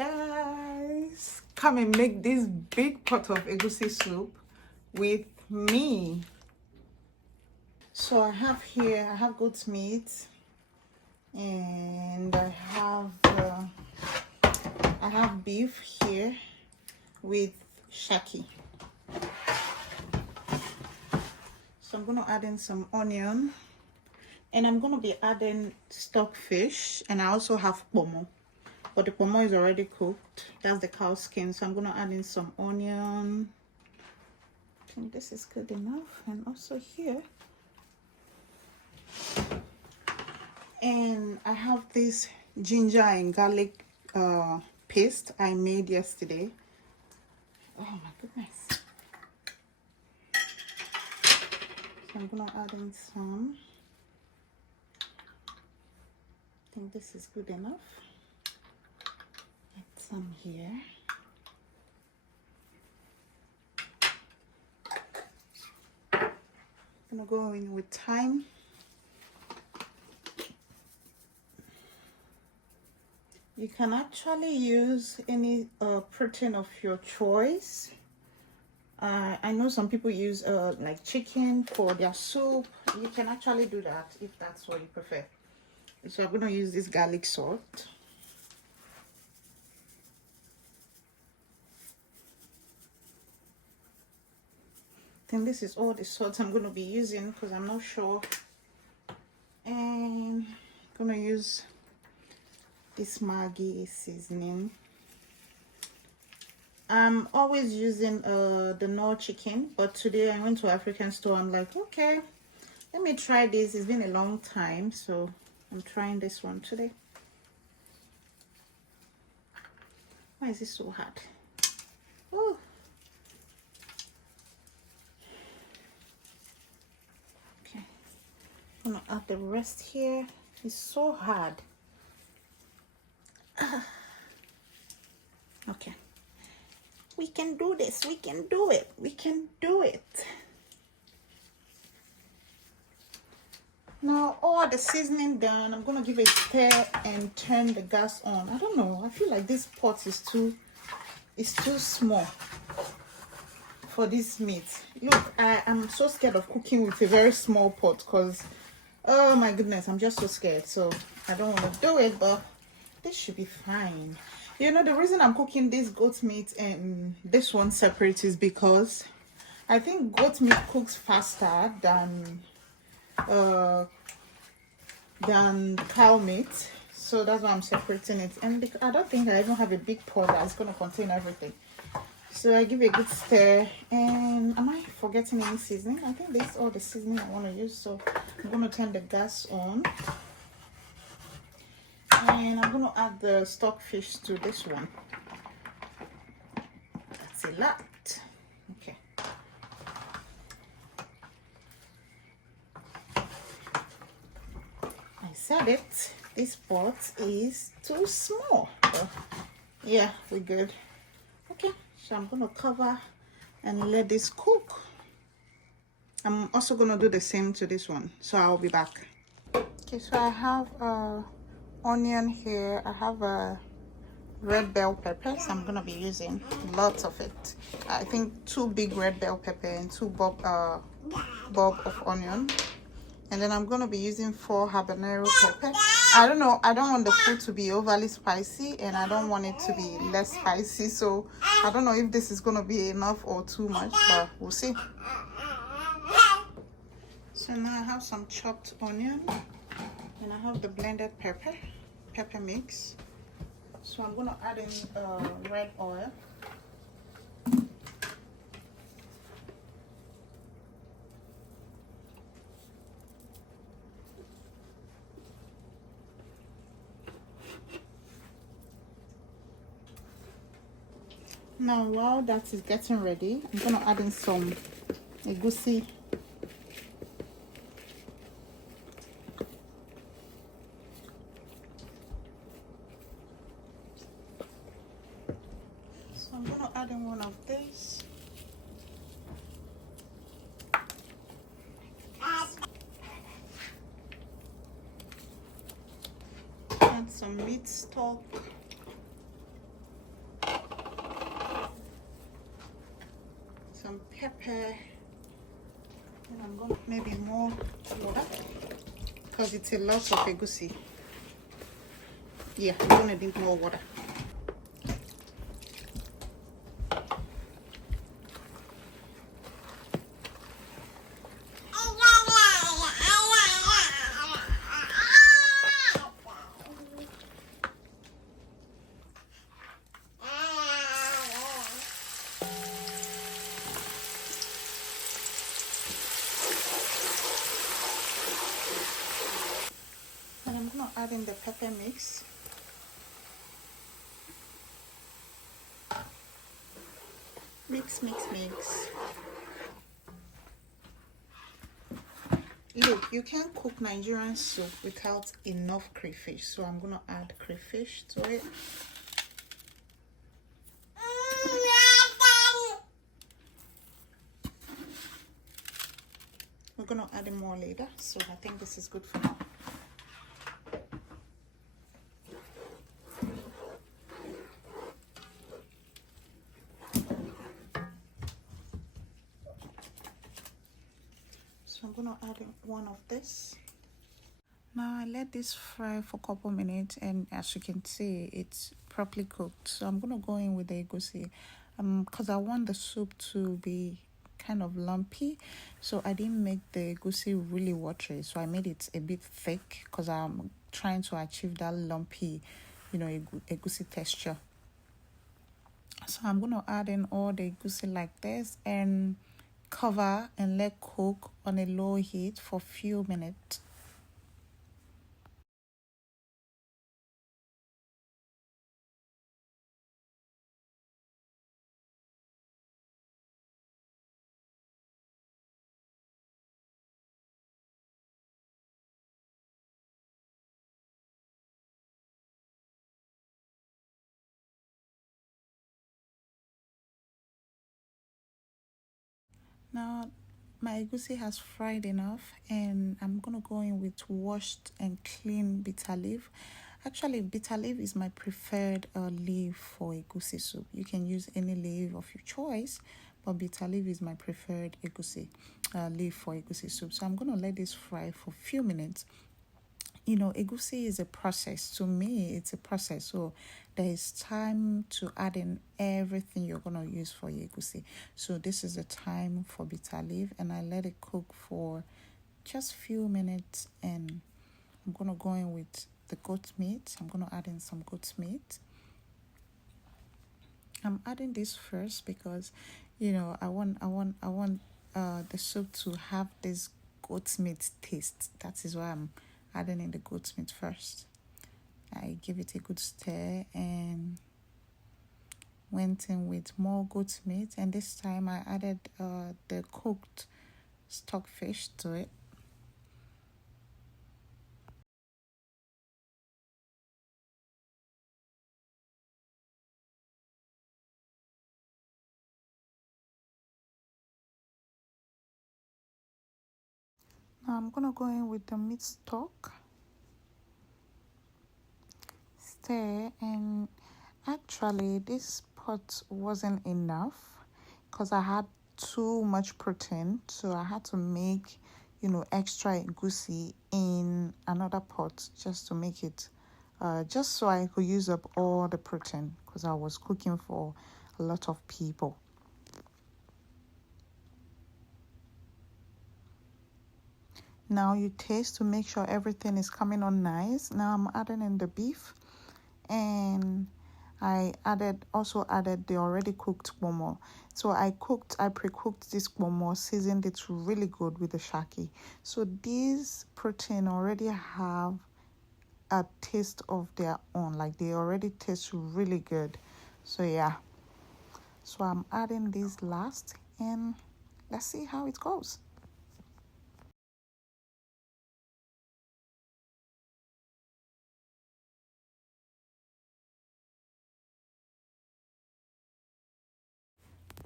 guys, come and make this big pot of egusi soup with me. So I have goat's meat, and I have beef here with shaki. So I'm gonna add in some onion, and I'm gonna be adding stockfish, and I also have pomo. But the pomo is already cooked. That's the cow skin. So I'm going to add in some onion. I think this is good enough. And also here. And I have this ginger and garlic paste I made yesterday. Oh my goodness. So I'm going to add in some. I think this is good enough. Some here. I'm gonna go in with thyme. You can actually use any protein of your choice. I know some people use like chicken for their soup. You can actually do that if that's what you prefer. So I'm gonna use this garlic salt. I think this is all the salt I'm going to be using because I'm not sure. And I'm going to use this Maggi seasoning. I'm always using the Knorr chicken, but today I went to African store. I'm like, okay, let me try this. It's been a long time, so I'm trying this one today. Why is it so hard? Oh. I'm gonna add the rest here. It's so hard. Okay, we can do this. We can do it. We can do it. Now all the seasoning done, I'm gonna give it a stir and turn the gas on. I don't know, I feel like this pot is too small for this meat. Look, I am so scared of cooking with a very small pot because oh my goodness, I'm just so scared. So I don't want to do it, but this should be fine. You know, the reason I'm cooking this goat meat and this one separate is because I think goat meat cooks faster than cow meat. So that's why I'm separating it. And I don't think I even have a big pot that's going to contain everything. So I give it a good stir. And am I forgetting any seasoning? I think this is all the seasoning I want to use. So I'm going to turn the gas on. And I'm going to add the stockfish to this one. That's a lot. Okay. I said it. This pot is too small. So, yeah, we're good. Okay, so I'm going to cover and let this cook. I'm also going to do the same to this one. So I'll be back. Okay, so I have onion here. I have a red bell peppers. I'm gonna be using lots of it. I think 2 big red bell pepper and 2 bulb of onion. And then I'm gonna be using 4 habanero pepper. I don't know, I don't want the food to be overly spicy and I don't want it to be less spicy, so I don't know if this is gonna be enough or too much, but we'll see. So now I have some chopped onion and I have the blended pepper mix. So I'm gonna add in red oil. Now while that is getting ready, I'm gonna add in some egusi. So I'm gonna add in one of these. Add some meat stock. some pepper, and I'm going to maybe more water because it's a lot of egusi. Yeah, I'm going to need more water. And I'm going to add in the pepper mix. Mix, mix, mix. Look, you can't cook Nigerian soup without enough crayfish, so I'm going to add crayfish to it. We're going to add in more later, so I think this is good for now. So I'm going to add in one of this. Now I let this fry for a couple minutes, and as you can see, it's properly cooked. So I'm going to go in with the egusi because I want the soup to be kind of lumpy, so I didn't make the egusi really watery, so I made it a bit thick because I'm trying to achieve that lumpy, egusi texture. So I'm going to add in all the egusi like this and cover and let cook on a low heat for a few minutes. Now my egusi has fried enough, and I'm gonna go in with washed and clean bitter leaf. Actually, bitter leaf is my preferred leaf for egusi soup. You can use any leaf of your choice, but bitter leaf is my preferred egusi leaf for egusi soup. So I'm gonna let this fry for a few minutes. Egusi is a process. To me, it's a process. So there is time to add in everything you're going to use for your egusi. So this is the time for bitter leaf, and I let it cook for just few minutes, and I'm going to go in with the goat meat. I'm going to add in some goat meat. I'm adding this first because, I want the soup to have this goat meat taste. That is why I'm adding in the goat meat first. I give it a good stir and went in with more goat meat, and this time I added the cooked stockfish to it. Now I'm gonna go in with the meat stock, stir, and actually this pot wasn't enough because I had too much protein, so I had to make extra egusi in another pot just to make it just so I could use up all the protein because I was cooking for a lot of people. Now you taste to make sure everything is coming on nice. Now I'm adding in the beef, and I also added the already cooked momo. So I pre-cooked this momo, seasoned it really good with the shaki. So these protein already have a taste of their own, like they already taste really good. So yeah, so I'm adding this last, and let's see how it goes.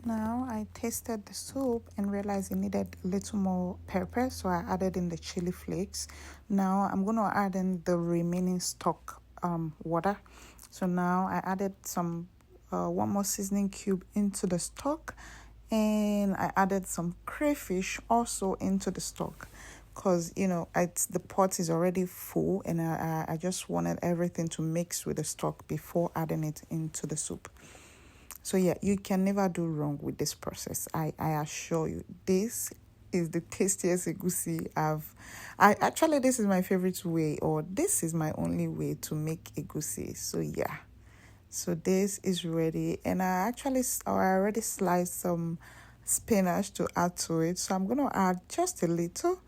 Now I tasted the soup and realized it needed a little more pepper, so I added in the chili flakes. Now I'm going to add in the remaining stock water. So now I added some one more seasoning cube into the stock, and I added some crayfish also into the stock, because the pot is already full, and I just wanted everything to mix with the stock before adding it into the soup. So yeah, you can never do wrong with this process. I assure you, this is the tastiest egusi this is my favorite way, or this is my only way to make egusi. So yeah, so this is ready, and I already sliced some spinach to add to it. So I'm gonna add just a little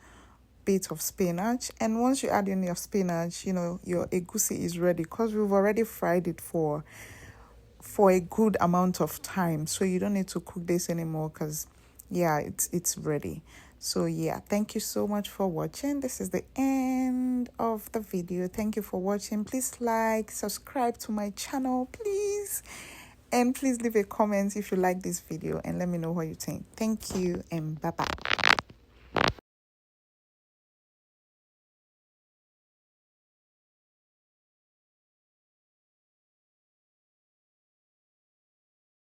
bit of spinach, and once you add in your spinach, your egusi is ready, because we've already fried it for a good amount of time, so you don't need to cook this anymore, because yeah, it's ready. So yeah, thank you so much for watching. This is the end of the video. Thank you for watching. Please like, subscribe to my channel, please, and please leave a comment if you like this video, and let me know what you think. Thank you, and bye bye.